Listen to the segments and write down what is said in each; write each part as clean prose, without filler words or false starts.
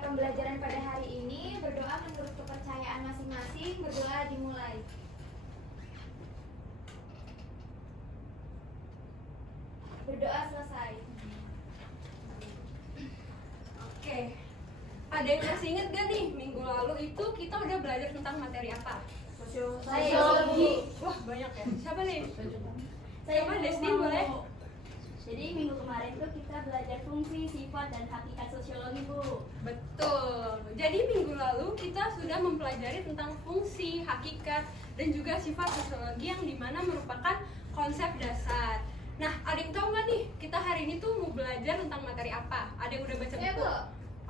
pembelajaran pada hari ini, berdoa menurut kepercayaan masing-masing. Berdoa dimulai. Berdoa selesai. Oke. Ada yang masih ingat gak nih minggu lalu itu kita udah belajar tentang materi apa? Sosiologi. Wah, banyak ya. Siapa nih? Saya Coba Desti boleh? Jadi minggu kemarin tuh kita belajar fungsi, sifat, dan hakikat sosiologi, Bu. Betul. Jadi minggu lalu kita sudah mempelajari tentang fungsi, hakikat, dan juga sifat sosiologi yang dimana merupakan konsep dasar. Nah, ada yang tahu nggak nih kita hari ini tuh mau belajar tentang materi apa? Ada yang udah baca Ya, buku? Bu.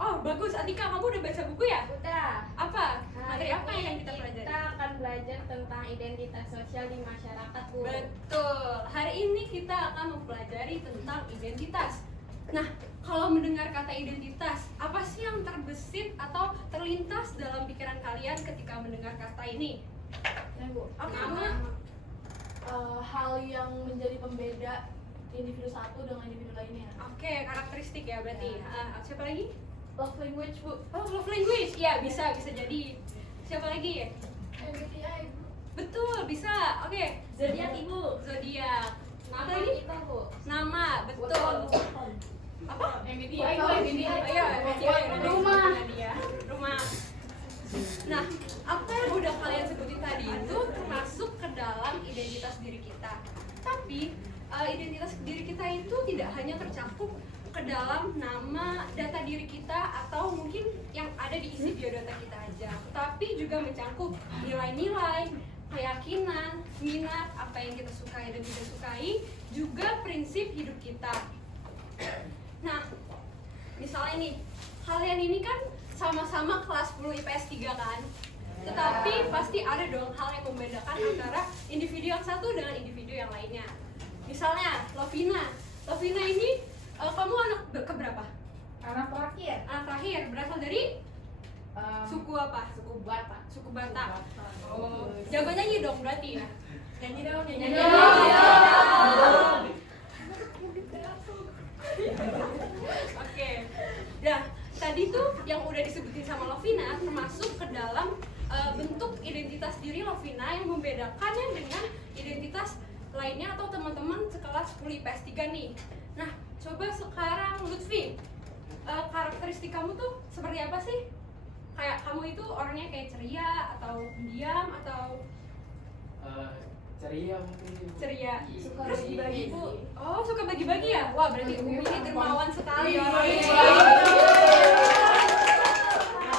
Oh, bagus. Atika, kamu udah baca buku ya? Udah. Apa? Materi apa yang kita pelajari? Kita akan belajar tentang identitas sosial di masyarakat, Bu. Betul. Hari ini kita akan mempelajari tentang identitas. Nah, kalau mendengar kata identitas, apa sih yang terbesit atau terlintas dalam pikiran kalian ketika mendengar kata ini? Ya, Bu. Apa? Hal yang menjadi pembeda individu satu dengan individu lainnya. Oke, karakteristik ya berarti. Siapa lagi? Love language, Bu. Oh, love language. Ya, bisa jadi. Siapa lagi? MBTI, Bu. Betul, bisa. Oke. Zodiak, Ibu. Zodiak. Apa Nama lagi? kita, Bu. Nama, betul. Apa? MBTI. Iya, Rumah. Rumah. Nah, apa yang udah kalian sebutin tadi itu termasuk ke dalam identitas diri kita. Tapi identitas diri kita itu tidak hanya tercakup ke dalam nama, data diri kita, atau mungkin yang ada di isi biodata kita aja, tapi juga mencangkup nilai-nilai, keyakinan, minat, apa yang kita sukai dan tidak sukai, juga prinsip hidup kita. Nah, misalnya nih, kalian ini kan sama-sama kelas 10 IPS 3 kan? Tetapi pasti ada dong hal yang membedakan antara individu yang satu dengan individu yang lainnya. Misalnya, Lovina ini, kamu anak keberapa? Anak terakhir. Anak terakhir, berasal dari suku apa? Suku Batak. Suku Batak. Oh, jago nyanyi dong berarti ya? Nyanyi dong, Nyanyi dong. dong. Oke. Nah, tadi tuh yang udah disebutin sama Lovina termasuk ke dalam bentuk identitas diri Lovina yang membedakannya dengan identitas lainnya atau teman-teman sekelas 10 IPS 3 nih. Nah, coba sekarang Lutfi, karakteristik kamu tuh seperti apa sih? Kayak kamu itu orangnya kayak ceria atau diam atau ceria mungkin. ceria? Suka Terus bagi-bagi, Bu. Oh, suka bagi-bagi ya? Wah, berarti Umi ini dermawan sekali Iya, orangnya. iya.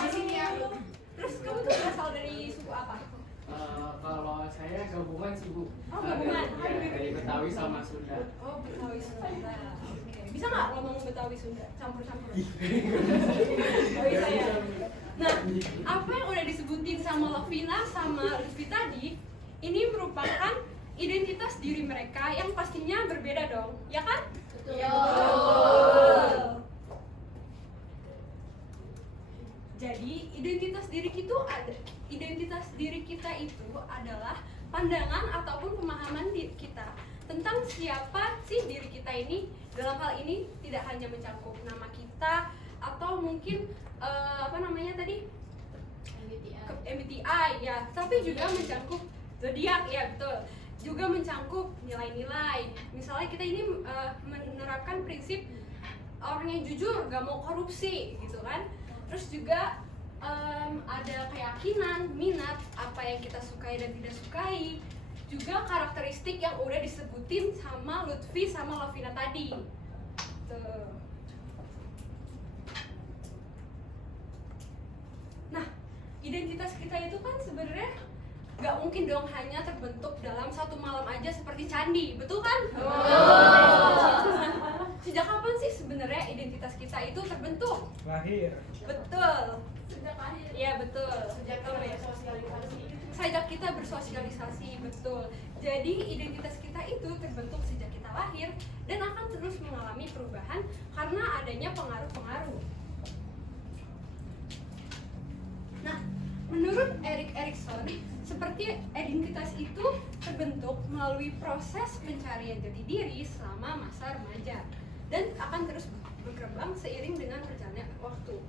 Di sini ya. Terus kamu tuh berasal dari suku apa? Kalau saya gabungan sih, Bu. Oh, gabungan. Dari Betawi sama Sunda. Oh, Betawi Sunda. Oke. Bisa nggak ngomong Betawi Sunda? Campur-campur. Oh, bisa ya. Nah, apa yang udah disebutin sama Lovina sama Lutfi tadi, ini merupakan identitas diri mereka yang pastinya berbeda dong, ya kan? Betul. Jadi identitas diri kita itu adalah pandangan ataupun pemahaman kita tentang siapa sih diri kita ini. Dalam hal ini tidak hanya mencakup nama kita atau mungkin MBTI ya, tapi juga mencangkup zodiak ya, betul. Juga mencangkup nilai-nilai. Misalnya kita ini menerapkan prinsip orang yang jujur, gak mau korupsi gitu kan. Terus juga ada keyakinan, minat, apa yang kita sukai dan tidak sukai. Juga karakteristik yang udah disebutin sama Lutfi sama Lovina tadi. Tuh. Nah, identitas kita itu kan sebenarnya gak mungkin dong hanya terbentuk dalam satu malam aja seperti candi, betul kan? Nah, sejak kapan sih sebenarnya identitas kita itu terbentuk? Lahir. Betul. Sejak lahir. Iya, betul. Sejak kita bersosialisasi. Sejak kita bersosialisasi, betul. Jadi identitas kita itu terbentuk sejak kita lahir dan akan terus mengalami perubahan karena adanya pengaruh-pengaruh. Nah, menurut Erik Erikson, seperti identitas itu terbentuk melalui proses pencarian jati diri selama masa remaja dan akan terus berkembang seiring dengan perjalanan waktu.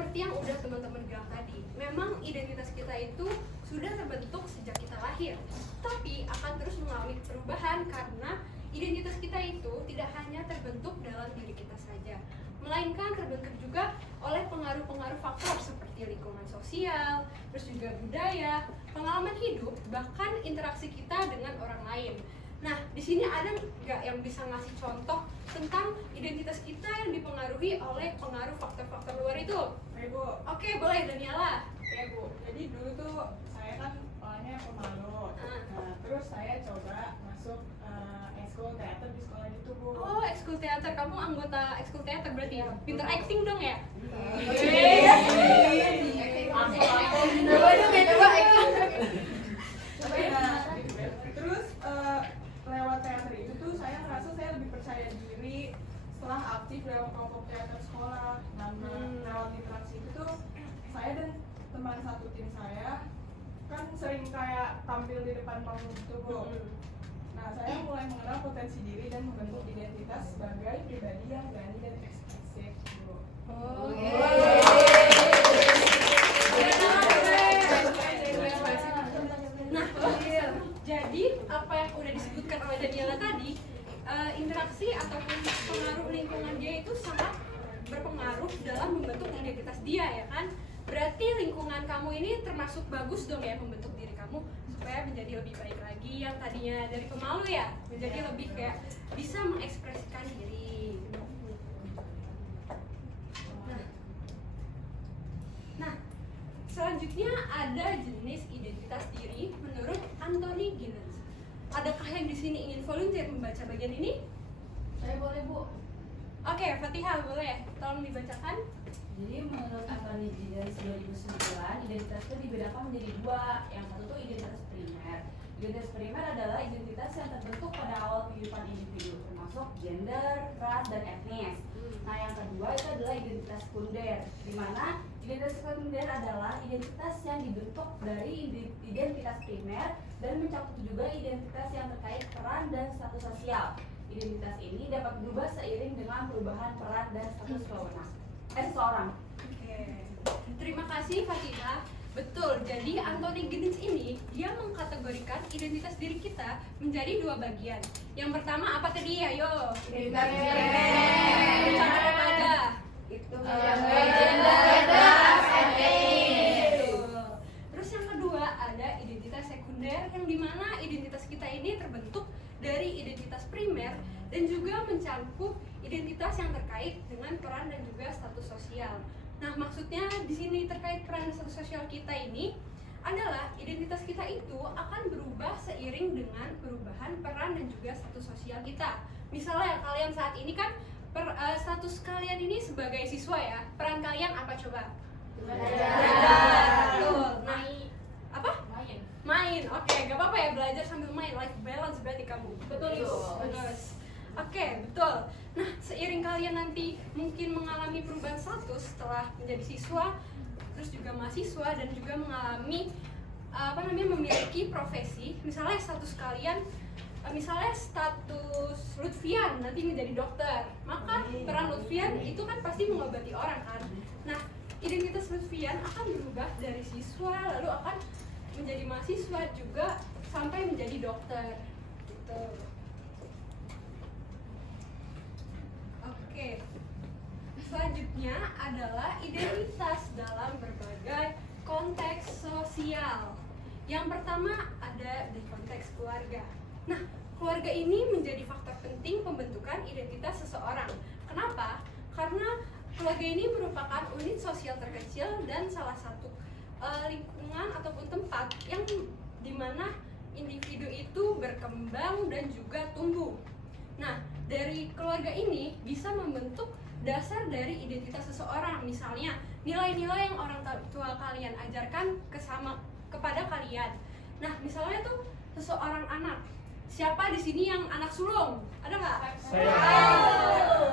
seperti yang udah teman-teman bilang tadi, memang identitas kita itu sudah terbentuk sejak kita lahir, tapi akan terus mengalami perubahan karena identitas kita itu tidak hanya terbentuk dalam diri kita saja, melainkan terbentuk juga oleh pengaruh-pengaruh faktor seperti lingkungan sosial, terus juga budaya, pengalaman hidup, bahkan interaksi kita dengan orang lain. Nah, di sini ada nggak yang bisa ngasih contoh tentang identitas kita yang dipengaruhi oleh pengaruh faktor-faktor luar itu? Oke Bu. Oke, boleh Daniela. Oke Bu, jadi dulu tuh saya kan orangnya pemalu. Nah, terus saya coba masuk ekskul teater di sekolah gitu Bu. Oh, ekskul teater. Kamu anggota ekskul teater berarti? Iya. Pinter acting dong ya? Terus lewat teater itu tuh saya ngerasa saya lebih percaya diri setelah aktif dalam kelompok teater sekolah. Nah, lewat interaksi itu tuh saya dan teman satu tim saya kan sering kayak tampil di depan panggung gitu Bu. Nah, saya mulai mengenal potensi diri dan membentuk identitas sebagai pribadi yang berani dan ekspresif Bu. Nah, jadi apa yang udah disebutkan oleh Daniela tadi, interaksi ataupun pengaruh lingkungan dia itu sangat berpengaruh dalam membentuk identitas dia, ya kan? Berarti lingkungan kamu ini termasuk bagus dong ya membentuk diri kamu supaya menjadi lebih baik lagi, yang tadinya dari pemalu ya menjadi lebih kayak bisa mengekspresikan diri. Nah, selanjutnya ada jenis identitas diri menurut Anthony Giddens. Adakah yang di sini ingin volunteer membaca bagian ini? Saya boleh Bu. Oke, Fatihah boleh, tolong dibacakan. Jadi menurut Anthony Giddens 2009, identitas itu dibedakan menjadi dua. Yang satu itu identitas primer. Identitas primer adalah identitas yang terbentuk pada awal kehidupan individu, termasuk gender, ras, dan etnis. Nah, yang kedua itu adalah identitas sekunder, di mana identitas sekunder adalah identitas yang dibentuk dari identitas primer dan mencakup juga identitas yang terkait peran dan status sosial. Identitas ini dapat berubah seiring dengan perubahan peran dan status seseorang. Oke, terima kasih Fatihah. Betul, jadi Anthony Giddens ini dia mengkategorikan identitas diri kita menjadi dua bagian. Yang pertama apa tadi? Ayo. Identitas Bicara apa aja? itu Betul. Terus yang kedua ada identitas sekunder, yang dimana identitas kita ini terbentuk dari identitas primer dan juga mencakup identitas yang terkait dengan peran dan juga status sosial. Nah, maksudnya di sini terkait peran dan status sosial kita ini adalah identitas kita itu akan berubah seiring dengan perubahan peran dan juga status sosial kita. Misalnya kalian saat ini kan status kalian ini sebagai siswa ya. Peran kalian apa coba? Belajar. Betul. Nah, apa? Main. Oke, gak apa-apa ya belajar sambil main. Life balance berarti kamu. Betul itu. Oke, betul. Nah, seiring kalian nanti mungkin mengalami perubahan status setelah menjadi siswa, terus juga mahasiswa dan juga mengalami memiliki profesi. Misalnya status kalian, misalnya status Lutfian nanti menjadi dokter, maka peran Lutfian itu kan pasti mengobati orang kan. Nah, identitas Lutfian akan berubah dari siswa lalu akan menjadi mahasiswa juga sampai menjadi dokter gitu. Oke. Selanjutnya adalah identitas dalam berbagai konteks sosial. Yang pertama ada di konteks keluarga. Nah, keluarga ini menjadi faktor penting pembentukan identitas seseorang. Kenapa? Karena keluarga ini merupakan unit sosial terkecil dan salah satu lingkungan ataupun tempat yang dimana individu itu berkembang dan juga tumbuh. Nah, dari keluarga ini bisa membentuk dasar dari identitas seseorang. Misalnya, nilai-nilai yang orang tua kalian ajarkan kepada kalian. Nah, misalnya tuh seseorang anak. Siapa di sini yang anak sulung? Ada nggak? Saya.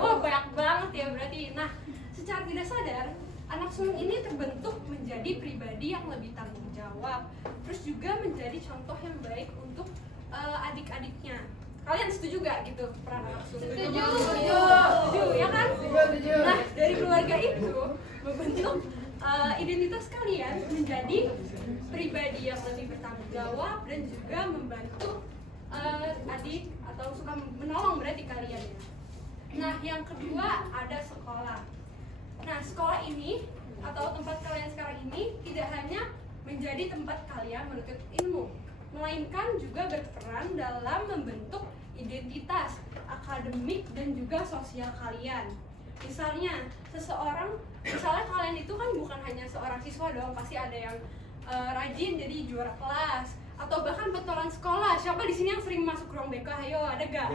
Oh, banyak banget ya berarti. Nah, secara tidak sadar, anak sulung ini terbentuk menjadi pribadi yang lebih tanggung jawab, terus juga menjadi contoh yang baik untuk adik-adiknya. Kalian setuju gak gitu peran anak sulung? Setuju. Setuju, ya kan? Nah, dari keluarga itu membentuk identitas kalian menjadi pribadi yang lebih bertanggung jawab dan juga membantu adik atau suka menolong berarti kalian. Nah, yang kedua ada sekolah. Nah, sekolah ini atau tempat kalian sekarang ini tidak hanya menjadi tempat kalian menuntut ilmu, melainkan juga berperan dalam membentuk identitas akademik dan juga sosial kalian. Misalnya kalian itu kan bukan hanya seorang siswa dong, pasti ada yang rajin jadi juara kelas atau bahkan pentolan sekolah. Siapa di sini yang sering masuk ruang BK? Ayo, ada gak?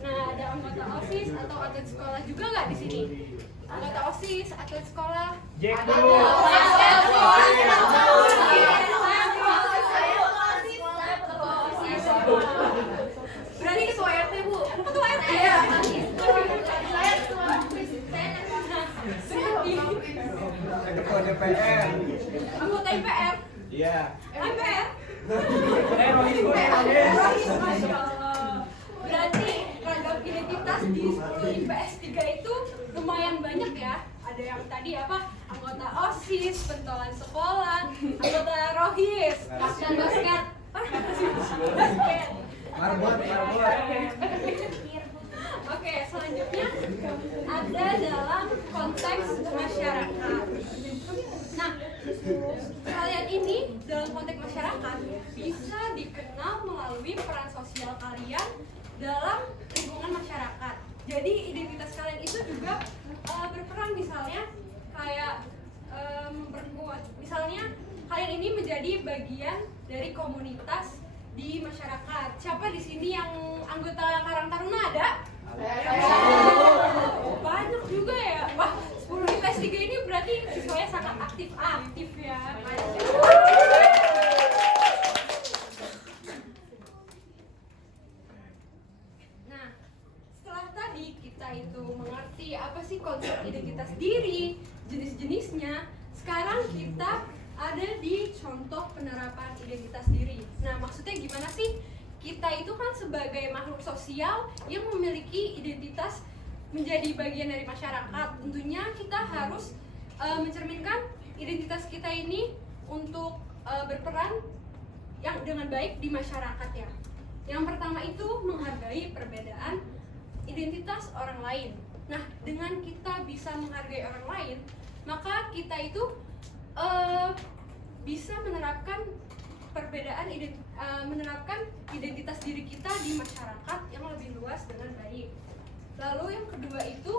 Nah, ada anggota OSIS atau atlet sekolah juga nggak di sini? Anggota OSIS, atlet sekolah. Berarti ketua RT, Bu. Ketua RT ya. Saya ketua OSIS. Ketua DPR. Anggota IPR. Iya. MPR. Berarti ragam identitas di 10 IPS 3 itu lumayan banyak ya. Ada yang tadi apa? Anggota OSIS, pentolan sekolah, anggota ROHIS, dan basket. Marbot. Oke, selanjutnya ada dalam konteks masyarakat. Nah, kalian ini dalam konteks masyarakat bisa dikenal melalui peran sosial kalian dalam lingkungan masyarakat. Jadi identitas kalian itu juga berperan, misalnya kayak memperkuat. Misalnya kalian ini menjadi bagian dari komunitas di masyarakat. Siapa di sini yang anggota Karang Taruna ada? Banyak juga ya. Wah, 10 IPS 3 ini berarti siswanya sangat aktif ya. Nah, setelah tadi kita itu mengerti apa sih konsep identitas diri, jenis-jenisnya, sekarang kita ada di contoh penerapan identitas diri. Nah, maksudnya gimana sih? Kita itu kan sebagai makhluk sosial yang memiliki identitas menjadi bagian dari masyarakat. Tentunya kita harus mencerminkan identitas kita ini untuk berperan yang dengan baik di masyarakat ya. Yang pertama itu menghargai perbedaan identitas orang lain. Nah, dengan kita bisa menghargai orang lain, maka kita itu bisa menerapkan menerapkan identitas diri kita di masyarakat yang lebih luas dengan baik. Lalu yang kedua itu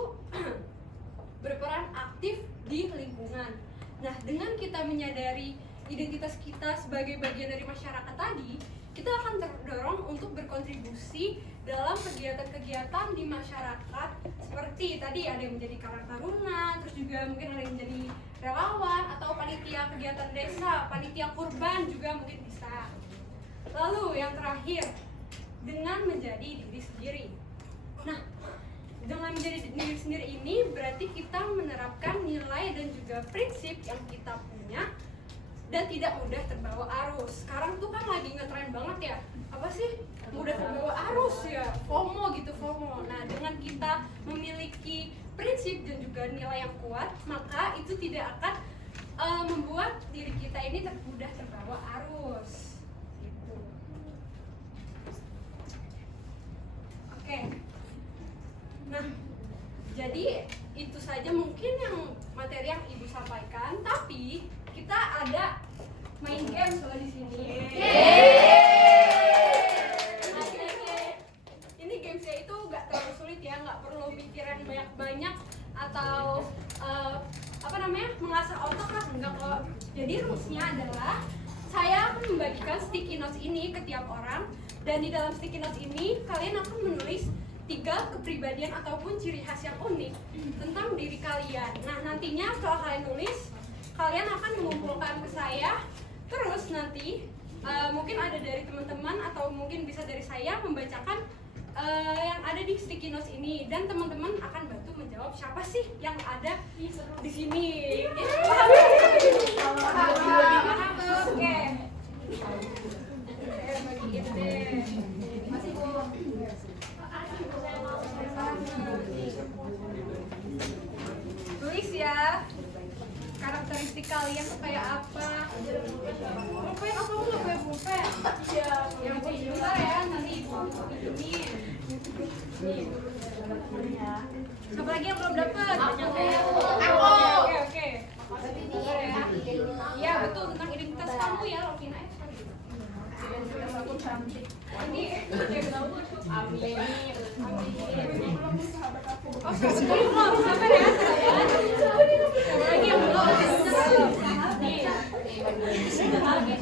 berperan aktif di lingkungan. Nah, dengan kita menyadari identitas kita sebagai bagian dari masyarakat tadi, kita akan terdorong untuk berkontribusi dalam kegiatan-kegiatan di masyarakat, seperti tadi ada yang menjadi Karang Taruna, terus juga mungkin ada yang menjadi relawan atau panitia kegiatan desa, panitia kurban juga mungkin bisa. Lalu yang terakhir, dengan menjadi diri sendiri. Nah, dengan menjadi diri sendiri ini berarti kita menerapkan nilai dan juga prinsip yang kita punya dan tidak mudah terbawa arus. Sekarang tuh kan lagi ngetren banget ya, apa sih? Mudah terbawa arus ya, FOMO gitu, FOMO. Nah, dengan kita memiliki prinsip dan juga nilai yang kuat, maka itu tidak akan membuat diri kita ini mudah terbawa arus. Gitu. Oke. Nah, jadi itu saja mungkin yang materi yang Ibu sampaikan, tapi kita ada main game soal di sini. Ini gamesnya itu nggak terlalu sulit ya, nggak perlu pikiran banyak-banyak atau mengasah otak lah, enggak kok. Jadi rulesnya adalah saya akan membagikan sticky notes ini ke tiap orang, dan di dalam sticky notes ini kalian akan menulis 3 kepribadian ataupun ciri khas yang unik tentang diri kalian. Nah, nantinya setelah kalian nulis, kalian akan mengumpulkan ke saya. Terus nanti mungkin ada dari teman-teman atau mungkin bisa dari saya membacakan yang ada di sticky notes ini dan teman-teman akan bantu menjawab siapa sih yang ada di sini. Oke. Bagiin deh. Masih Bu. Tulis ya. Karakteristik kalian tuh kayak apa? Pulpen, oh kamu nggak punya pulpen? Iya. Yang bentar ya, nanti ibu ini. Nih. Siapa lagi yang belum dapat? Aku. Oke. Bentar ya. Iya betul tentang identitas kamu ya, Lovina. Identitas aku cantik. Ini Amin. Oh, sahabat belum. Sabar ya, sabar. Siapa lagi yang belum? Nih. Siapa lagi?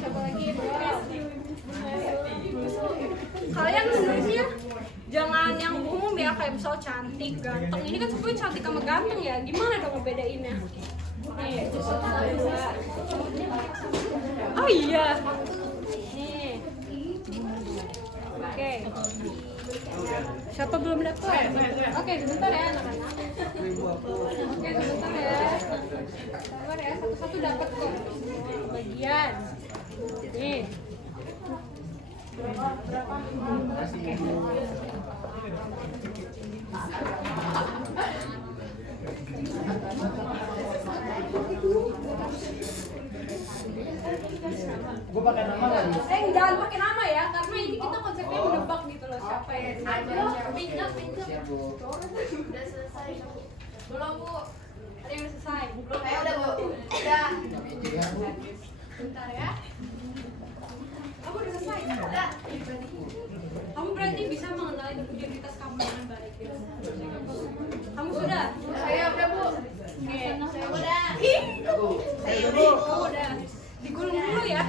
Kalian nulisnya jangan yang umum ya, kayak misal cantik, ganteng. Ini kan sebenarnya cantik sama ganteng ya. Gimana dong ngebedainnya? Nih. Oh iya. Nih. Oke. Siapa belum dapat? Oke, sebentar ya anak-anak. Oke, sebentar ya. Sabar ya, satu-satu dapat kok. Bagian. Nih. Gue pakai nama lagi. Jangan pakai nama ya, karena ini kita konsepnya menebak gitu loh siapa yang pinjam. Siap, Bu. Udah selesai. Belum Bu, ada yang selesai. Belum ya udah Bu. Udah. Bentar ya. Kamu udah selesai? Udah. Kamu berarti bisa mengenali identitas kamu dengan baik ya? Kamu sudah? Saya udah Bu. Oke. Saya udah. Saya udah. Kamu udah. Digulung dulu ya.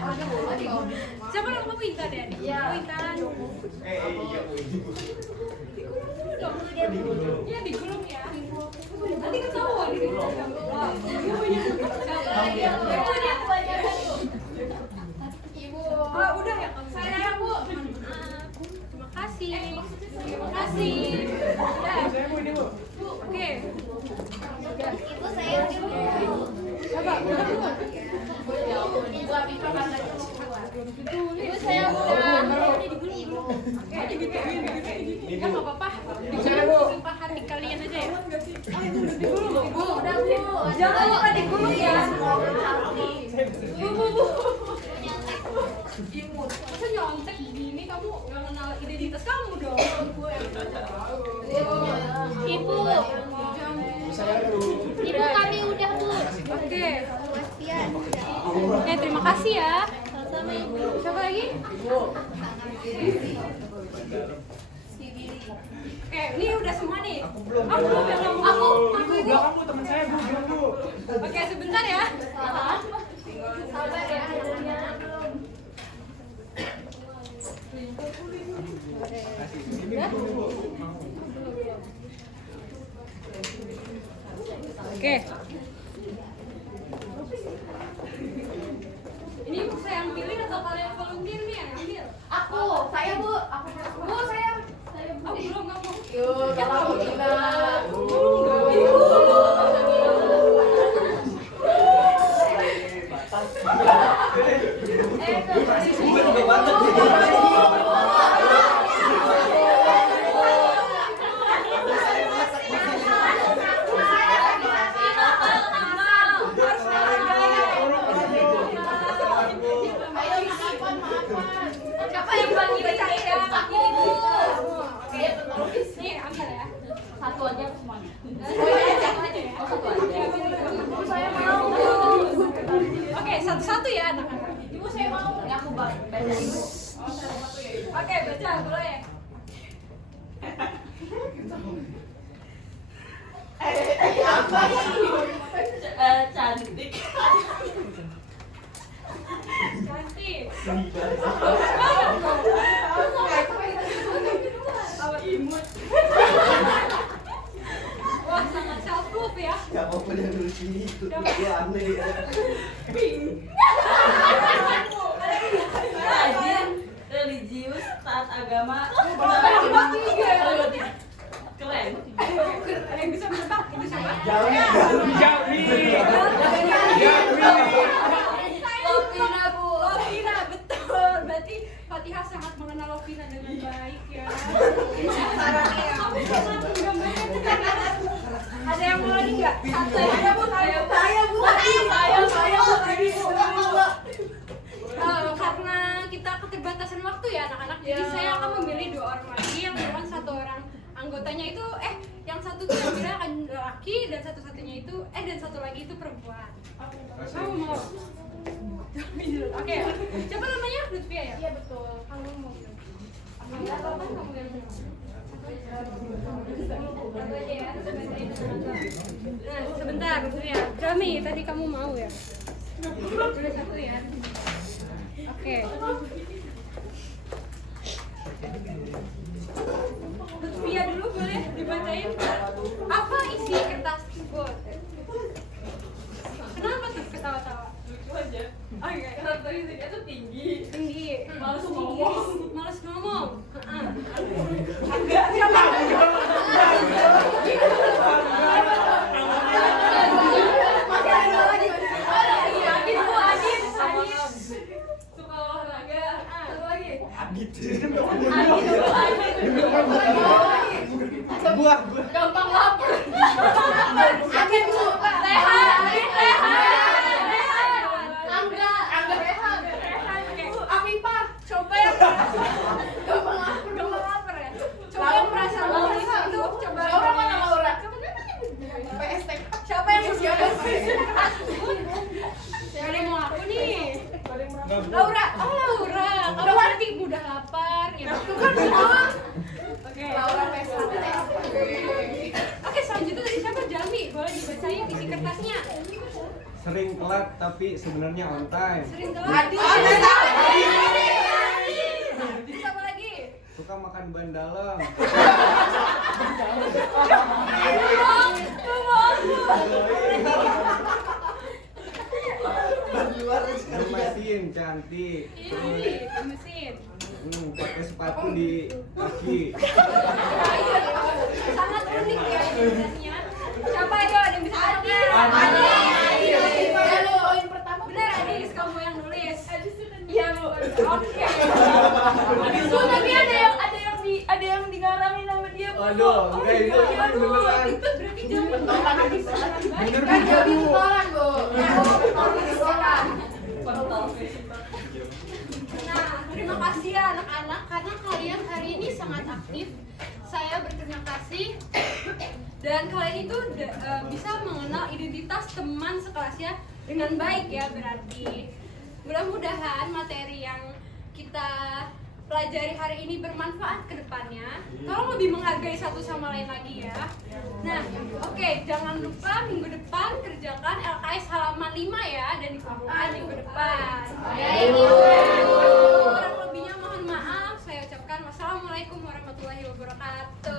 Siapa yang kamu Intan ya? Iya. Intan. Digulung dulu dong. Iya digulung ya. Nanti ketahuan. Siapa lagi yang Ibu. Oh, udah ya kamu. Saya Bu. Terima kasih. Terima kasih. Udah. Oke. Itu saya udah. Coba, udah Bu. Ibu habis makan lagi mau keluar. Ibu saya udah. Oke, ya nggak apa-apa. Simpan hati kalian aja ya. Digulung. Bu, udah Bu. Jangan lupa digulung ya. Bu. Imut. Masa nyontek gini kamu nggak kenal identitas kamu dong? Ibu. Ibu kami udah Bu. Oke. Oke, terima kasih ya. Sama Ibu. Siapa lagi? Oke, ini udah semua nih. Aku belum ya kamu. Aku Ibu. Kamu teman saya Bu, belum Bu. Oke, sebentar ya. Sabar ya. Oke. Ini saya yang pilih atau kalian volunteer nih yang ambil? Aku, saya Bu. Aku Bu, saya. Oh, belum kamu. Yuk, kalau kita. Gue juga batuk. Siapa yang bagi bercanda? Aku. Oke, nih ambil ya. Satu aja semuanya. Satu aja ya. Saya mau. Oke, satu-satu ya anak-anak. Ibu saya mau. Ini aku baca. Oke, baca boleh. Cantik. Cantik. Wah, sangat self proof ya. Gak mau punya dulu sini, itu aneh ya. Rajin, religius, taat agama. Tiga. Al-Fatihah sangat mengenal Lovina dengan baik ya. Ada yang mau lagi nggak? Saya bu tadi. Karena kita keterbatasan waktu ya anak-anak, jadi saya akan memilih 2 orang lagi yang merupakan 1 orang anggotanya itu yang satu kira-kira akan laki dan satu-satunya itu dan satu lagi itu perempuan. Kamu mau? Oke, siapa namanya? Lutfia ya? Iya betul. Kamu mau bilang? Kamu bilang? Nah, sebentar, Lutfia. Kami tadi kamu mau ya? Udah 1 ya? Oke. Lutfia dulu boleh dibacain apa isi kertas tersebut? Kenapa tuh ketawa-tawa? Lucu aja. Oke. Karena isinya tuh tinggi. Tinggi. Males ngomong. Males ngomong. Enggak, siapa? Suka olahraga. Satu lagi. Gua. Gampang lapar. Adit suka. Rehan. Angga Rehan. Afifah, coba yang gampang lapar ya. Coba yang merasa nulis itu, coba. Laura mana Laura? PST. Siapa yang siapa sih? Ada yang mau aku nih. Laura, Laura. Kamu nanti mudah lapar. Ya, itu kan semua. Oke. Laura PST. Oke, selanjutnya dari siapa? Jami, boleh dibacain isi kertasnya. Sering telat tapi sebenarnya on time. Sering telat. Siapa lagi? Suka makan ban dalam. Mesin cantik. Mesin. Pakai sepatu di kaki. Sangat unik ya identitasnya. Siapa ayo ada yang bisa jawab? Poin pertama. Benar Adis, kamu yang nulis. Iya bu. Oke. Bu tapi ada yang digarangin sama dia bu. Aduh, enggak itu beneran. Itu berarti Jami. Bener Kan juga jadi bu. pentolan bu. Nah, terima kasih ya anak-anak karena kalian hari ini sangat aktif. Saya berterima kasih dan kalian itu bisa mengenal identitas teman sekelasnya dengan baik ya berarti. Mudah-mudahan materi yang kita pelajari hari ini bermanfaat ke depannya. Tolong lebih menghargai satu sama lain lagi ya. Nah, oke, jangan lupa minggu depan kerjakan LKS halaman 5 ya dan dikumpulkan minggu depan. Kurang lebihnya mohon maaf. Saya ucapkan wassalamualaikum warahmatullahi wabarakatuh.